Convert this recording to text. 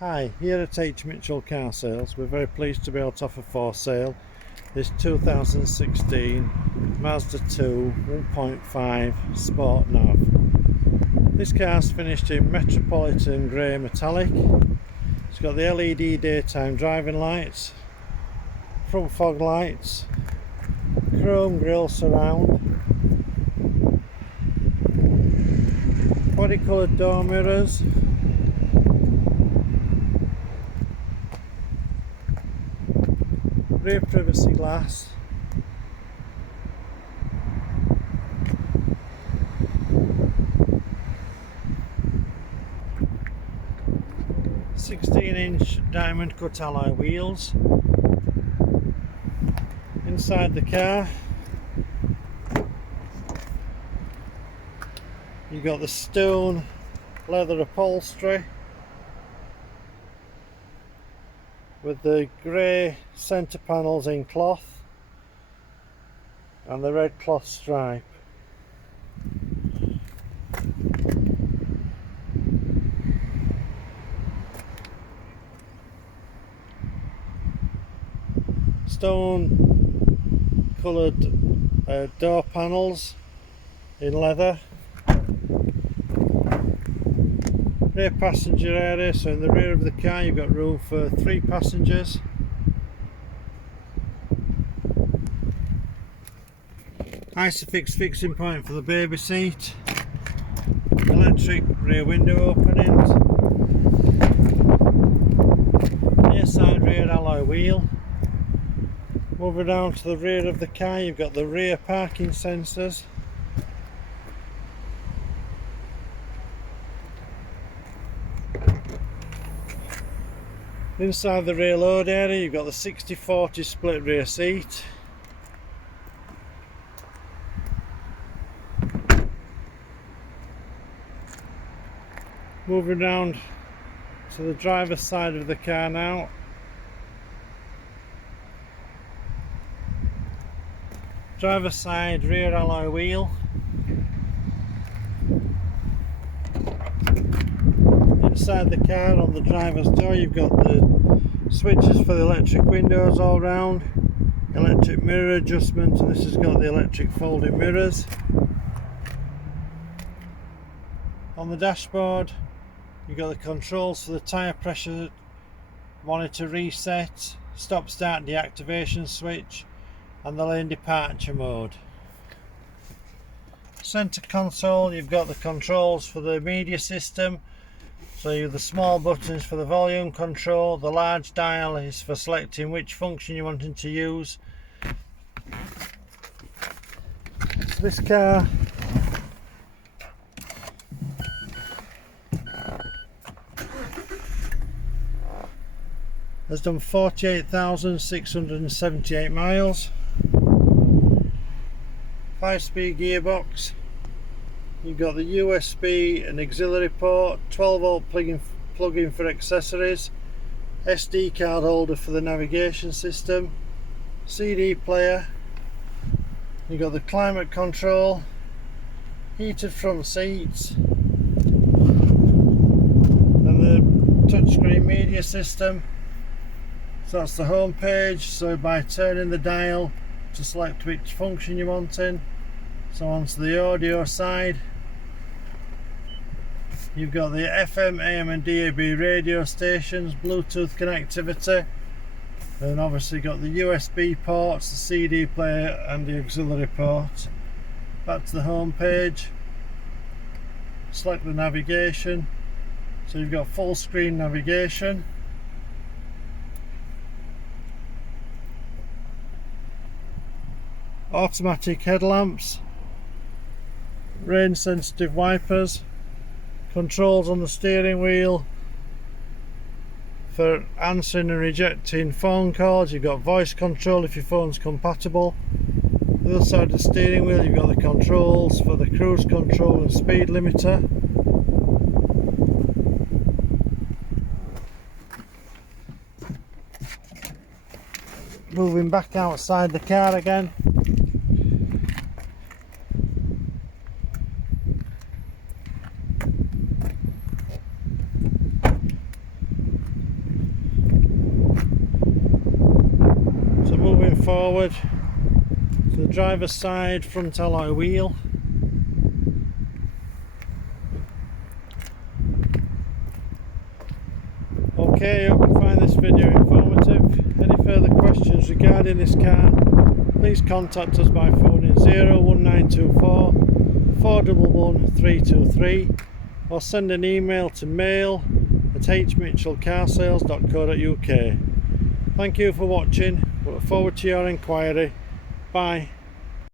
Hi, here at H.Mitchell Car Sales, we're very pleased to be able to offer for sale this 2016 Mazda 2 1.5 Sport NAV. This car's finished in Metropolitan grey metallic. It's got the LED daytime driving lights, front fog lights, chrome grille surround, body coloured door mirrors, rear privacy glass, (16-inch) diamond cut alloy wheels. Inside the car you've got the stone leather upholstery with the grey centre panels in cloth and the red cloth stripe. Stone coloured door panels in leather. Rear passenger area, so in the rear of the car you've got room for 3 passengers. ISOFIX fixing point for the baby seat. Electric rear window openings. Near side rear alloy wheel. Moving down to the rear of the car, you've got the rear parking sensors. Inside the rear load area you've got the 60/40 split rear seat. Moving round to the driver's side of the car now. Driver's side rear alloy wheel. Inside the car on the driver's door you've got the switches for the electric windows all round, electric mirror adjustment, and this has got the electric folding mirrors. On the dashboard you've got the controls for the tyre pressure monitor reset, stop start deactivation switch, and the lane departure mode. Centre console you've got the controls for the media system. So you have the small buttons for the volume control, the large dial is for selecting which function you're wanting to use. So this car has done 48,678 miles, 5-speed gearbox. You've got the USB and auxiliary port, 12-volt plug-in for accessories, SD card holder for the navigation system, CD player. You've got the climate control, heated front seats, and the touchscreen media system. So that's the home page, so by turning the dial to select which function you're wanting. So onto the audio side you've got the FM, AM and DAB radio stations, Bluetooth connectivity, and obviously got the USB ports, the CD player and the auxiliary port. Back to the home page, select the navigation, so you've got full screen navigation. Automatic headlamps, rain sensitive wipers, controls on the steering wheel for answering and rejecting phone calls. You've got voice control if your phone's compatible. The other side of the steering wheel you've got the controls for the cruise control and speed limiter. Moving back outside the car again, forward to the driver's side front alloy wheel. Okay, I hope you find this video informative. Any further questions regarding this car, please contact us by phoning 01924 411 323 or send an email to mail@hmitchellcarsales.co.uk. Thank you for watching. We look forward to your inquiry. Bye.